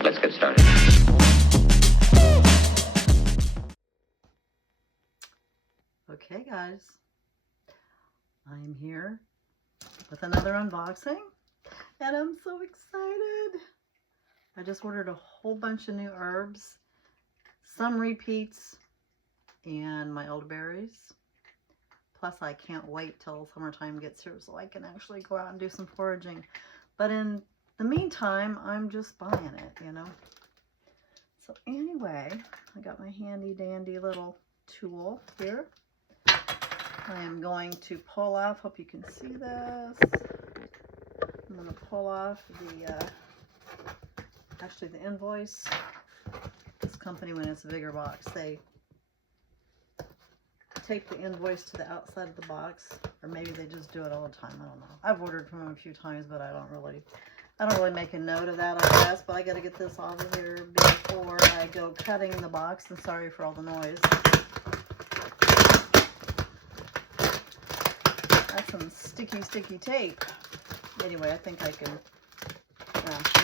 Let's get started. Okay guys, I'm here with another unboxing and I'm so excited. I just ordered a whole bunch of new herbs, some repeats, and my elderberries. Plus I can't wait till summertime gets here so I can actually go out and do some foraging. But in the meantime, I'm just buying it, you know. So anyway, I got my handy dandy little tool here. I am going to pull off, hope you can see this. I'm going to pull off the, actually the invoice. This company, when it's a bigger box, they tape the invoice to the outside of the box, or maybe they just do it all the time. I don't know. I've ordered from them a few times, but I don't really make a note of that, I guess. But I got to get this off of here before I go cutting the box. And sorry for all the noise. That's some sticky tape. Anyway, I think I can.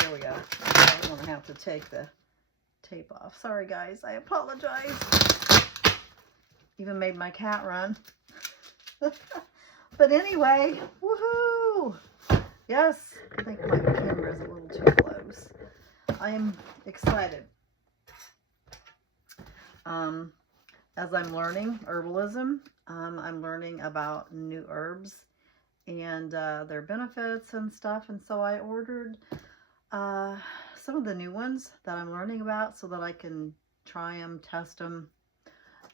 Here we go. I'm gonna have to take the tape off. Sorry, guys. I apologize. Even made my cat run. But anyway, woohoo! Yes, I think my camera is a little too close. I am excited. As I'm learning herbalism, I'm learning about new herbs and their benefits and stuff. And so I ordered some of the new ones that I'm learning about so that I can try them, test them,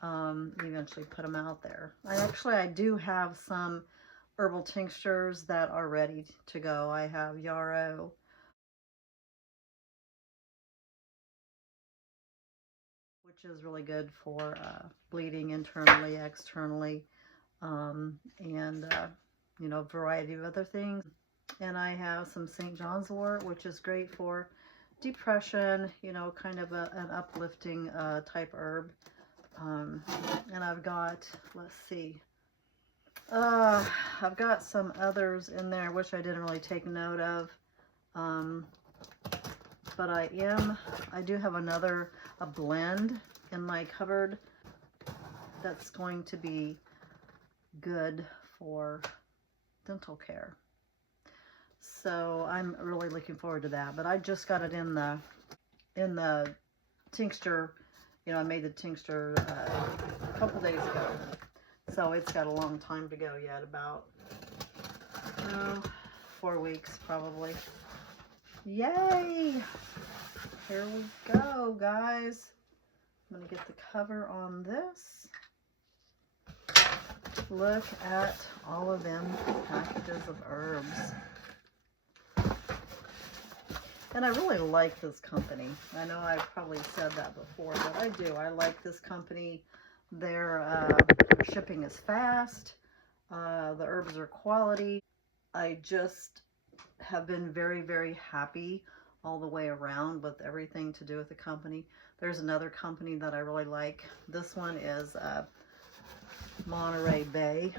eventually put them out there. I do have some herbal tinctures that are ready to go. I have yarrow, which is really good for bleeding internally, externally, and you know, a variety of other things. And I have some St. John's wort, which is great for depression, you know, kind of an uplifting type herb. And I've got, let's see, I've got some others in there which I didn't really take note of, but I do have a blend in my cupboard that's going to be good for dental care. So I'm really looking forward to that. But I just got it in the tincture. You know, I made the tincture a couple days ago. So it's got a long time to go yet, about 4 weeks probably. Yay! Here we go, guys. I'm going to get the cover on this. Look at all of them packages of herbs. And I really like this company. I know I've probably said that before, but I do. I like this company. Their shipping is fast. The herbs are quality. I just have been very, very happy all the way around with everything to do with the company. There's another company that I really like. This one is Monterey Bay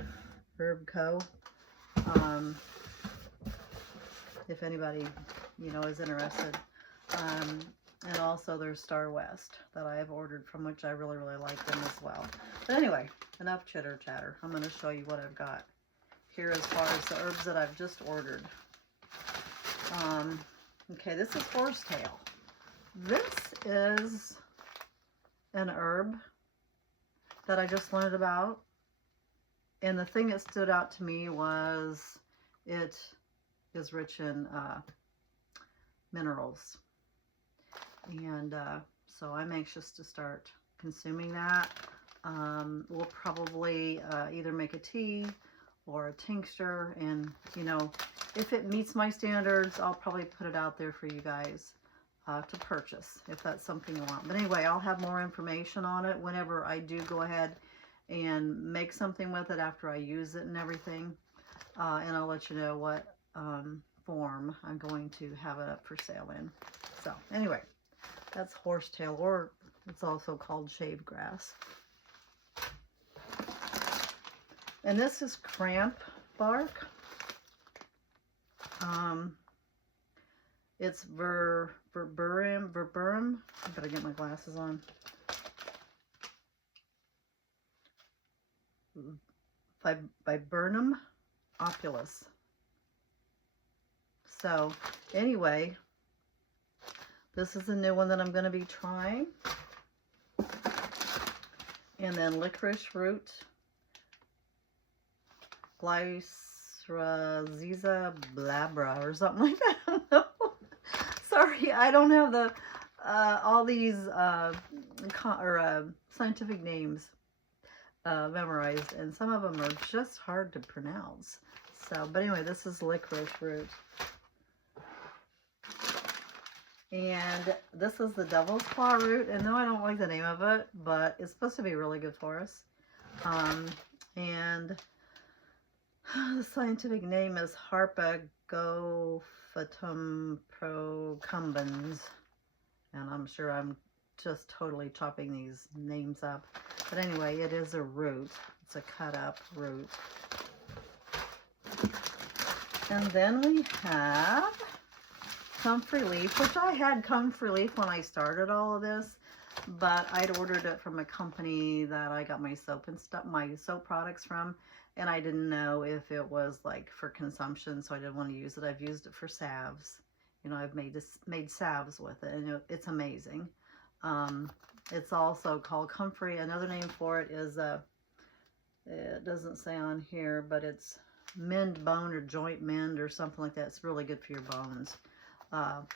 Herb Co. If anybody, you know, is interested. And also there's Star West that I have ordered from, which I really, really like them as well. But anyway, enough chitter chatter. I'm going to show you what I've got here as far as the herbs that I've just ordered. Okay, this is horsetail. This is an herb that I just learned about. And the thing that stood out to me was it is rich in minerals. And so I'm anxious to start consuming that. We'll probably either make a tea or a tincture, and you know, if it meets my standards, I'll probably put it out there for you guys to purchase if that's something you want. But anyway, I'll have more information on it whenever I do go ahead and make something with it after I use it and everything, and I'll let you know what form I'm going to have it up for sale in. So anyway, that's horsetail, or it's also called shaved grass. And this is cramp bark. It's verberum. I better get my glasses on. Viburnum opulus. So anyway, this is a new one that I'm going to be trying. And then licorice root, Glycyrrhiza glabra or something like that. I don't know. Sorry, I don't have the all these scientific names memorized, and some of them are just hard to pronounce. So, but anyway, this is licorice root. And this is the devil's claw root. And no, I don't like the name of it, but it's supposed to be really good for us. And the scientific name is Harpagophytum procumbens. And I'm sure I'm just totally chopping these names up. But anyway, it is a root. It's a cut up root. And then we have comfrey leaf, which I had comfrey leaf when I started all of this, but I'd ordered it from a company that I got my soap and stuff, my soap products from, and I didn't know if it was like for consumption, so I didn't want to use it. I've used it for salves. You know, I've made salves with it, and it's amazing. It's also called comfrey. Another name for it is it doesn't say on here, but it's mend bone or joint mend or something like that. It's really good for your bones. But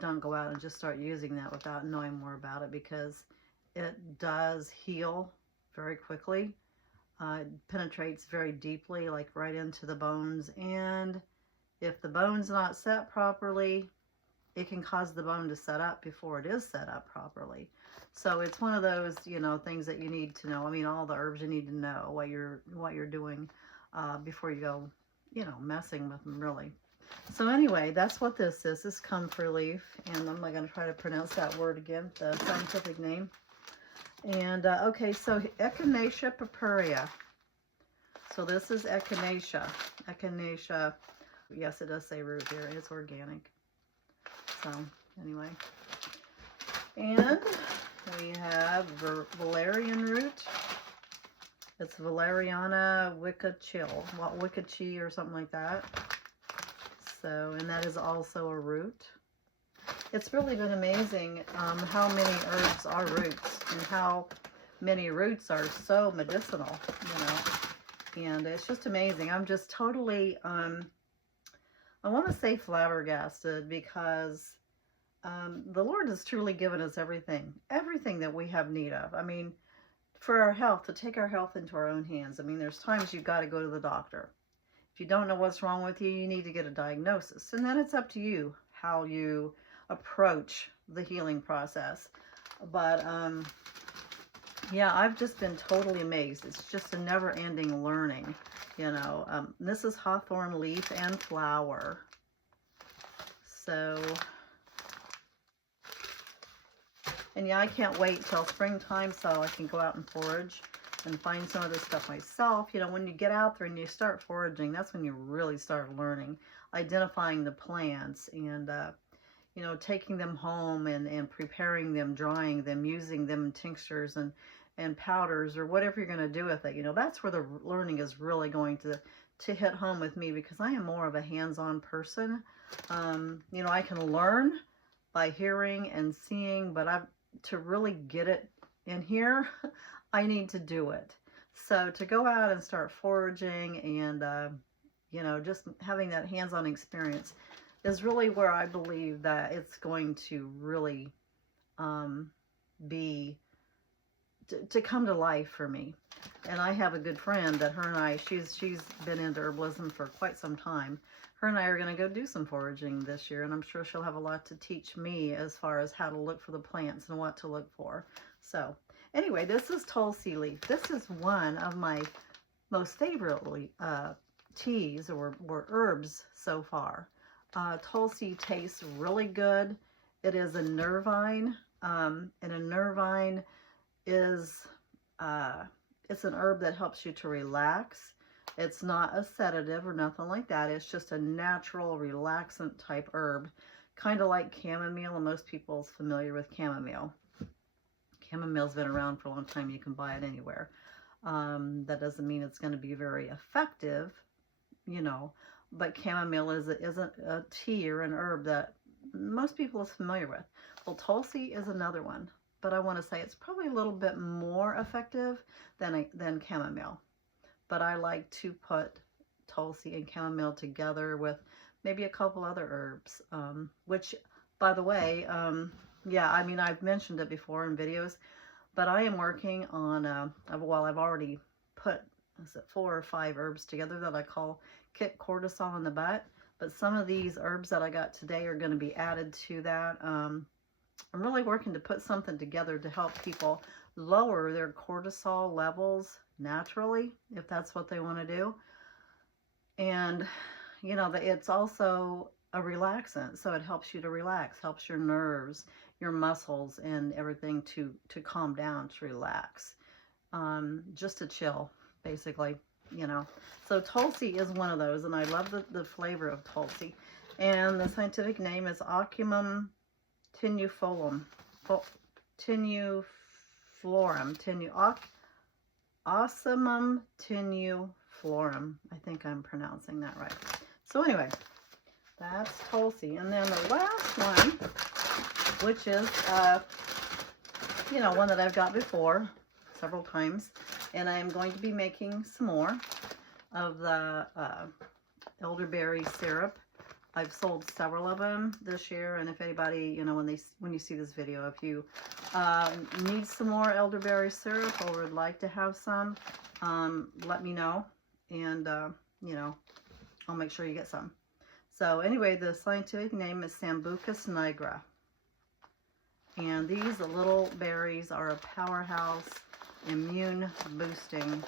don't go out and just start using that without knowing more about it, because it does heal very quickly. It penetrates very deeply, like right into the bones, and if the bone's not set properly, it can cause the bone to set up before it is set up properly. So it's one of those, you know, things that you need to know. I mean, all the herbs you need to know what you're doing before you go, you know, messing with them, really. So anyway, that's what this is. This is comfrey leaf, and I'm not going to try to pronounce that word again, the scientific name. And okay, so Echinacea purpurea. So this is Echinacea. Echinacea, yes, it does say root here. It's organic. So anyway, and we have valerian root. It's Valeriana Wiccachi or something like that. So, and that is also a root. It's really been amazing how many herbs are roots, and how many roots are so medicinal, you know. And it's just amazing. I'm just totally, I want to say flabbergasted, because the Lord has truly given us everything that we have need of. I mean, for our health, to take our health into our own hands. I mean, there's times you've got to go to the doctor. If you don't know what's wrong with you, you need to get a diagnosis. And then it's up to you how you approach the healing process. But, yeah, I've just been totally amazed. It's just a never-ending learning, you know. This is hawthorn leaf and flower. So, and yeah, I can't wait till springtime so I can go out and forage and find some of this stuff myself. You know, when you get out there and you start foraging, that's when you really start learning, identifying the plants, and you know, taking them home and preparing them, drying them, using them in tinctures and powders or whatever you're going to do with it. You know, that's where the learning is really going to hit home with me, because I am more of a hands-on person. You know, I can learn by hearing and seeing, but to really get it in here, I need to do it. So to go out and start foraging and, you know, just having that hands-on experience is really where I believe that it's going to really be, to come to life for me. And I have a good friend that her and I, she's been into herbalism for quite some time. Her and I are going to go do some foraging this year, and I'm sure she'll have a lot to teach me as far as how to look for the plants and what to look for. So anyway, this is Tulsi leaf. This is one of my most favorite teas or herbs so far. Tulsi tastes really good. It is a nervine, and a nervine is, it's an herb that helps you to relax. It's not a sedative or nothing like that. It's just a natural relaxant type herb, kind of like chamomile, and most people's familiar with chamomile. Chamomile's been around for a long time. You can buy it anywhere. That doesn't mean it's going to be very effective, you know, but chamomile isn't a tea or an herb that most people is familiar with. Well, Tulsi is another one, but I want to say it's probably a little bit more effective than chamomile. But I like to put Tulsi and chamomile together with maybe a couple other herbs, which, by the way, yeah, I mean, I've mentioned it before in videos, but I am working on, well, I've already put, is it 4 or 5 herbs together that I call kick cortisol in the butt. But some of these herbs that I got today are going to be added to that. I'm really working to put something together to help people lower their cortisol levels naturally, if that's what they want to do. And, you know, it's also a relaxant, so it helps you to relax, helps your nerves, your muscles, and everything to calm down, to relax, just to chill, basically, you know. So Tulsi is one of those, and I love the flavor of Tulsi. And the scientific name is Ocimum tenuiflorum. Ocimum tenuiflorum. I think I'm pronouncing that right. So anyway, that's Tulsi. And then the last one, which is, you know, one that I've got before several times. And I am going to be making some more of the elderberry syrup. I've sold several of them this year, and if anybody, you know, when you see this video, if you need some more elderberry syrup or would like to have some, let me know, and you know, I'll make sure you get some. So anyway, the scientific name is Sambucus nigra, and these little berries are a powerhouse immune boosting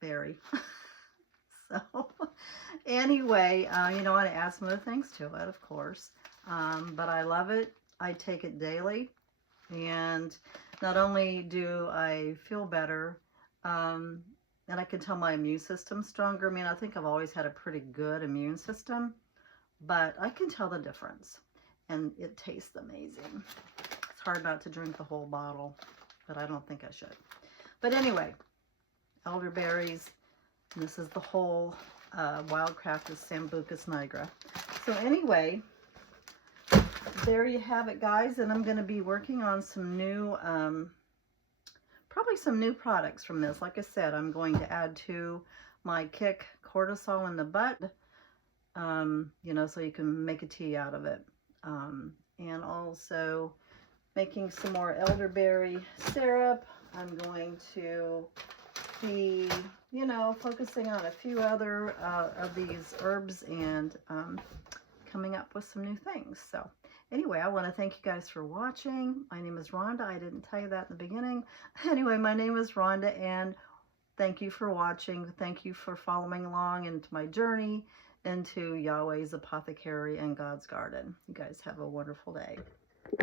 berry. So anyway, you know, I add some other things to it, of course, but I love it. I take it daily, and not only do I feel better, and I can tell my immune system's stronger. I mean, I think I've always had a pretty good immune system, but I can tell the difference, and it tastes amazing. It's hard not to drink the whole bottle, but I don't think I should. But anyway, elderberries. This is the whole wildcrafted Sambucus nigra. So anyway, there you have it, guys. And I'm going to be working on some new, probably some new products from this. Like I said, I'm going to add to my kick cortisol in the butt, you know, so you can make a tea out of it. And also making some more elderberry syrup. I'm going to be, you know, focusing on a few other of these herbs and coming up with some new things. So anyway, I want to thank you guys for watching. My name is Rhonda. I didn't tell you that in the beginning. Anyway, my name is Rhonda, and thank you for watching. Thank you for following along into my journey into Yahweh's apothecary and God's garden. You guys have a wonderful day.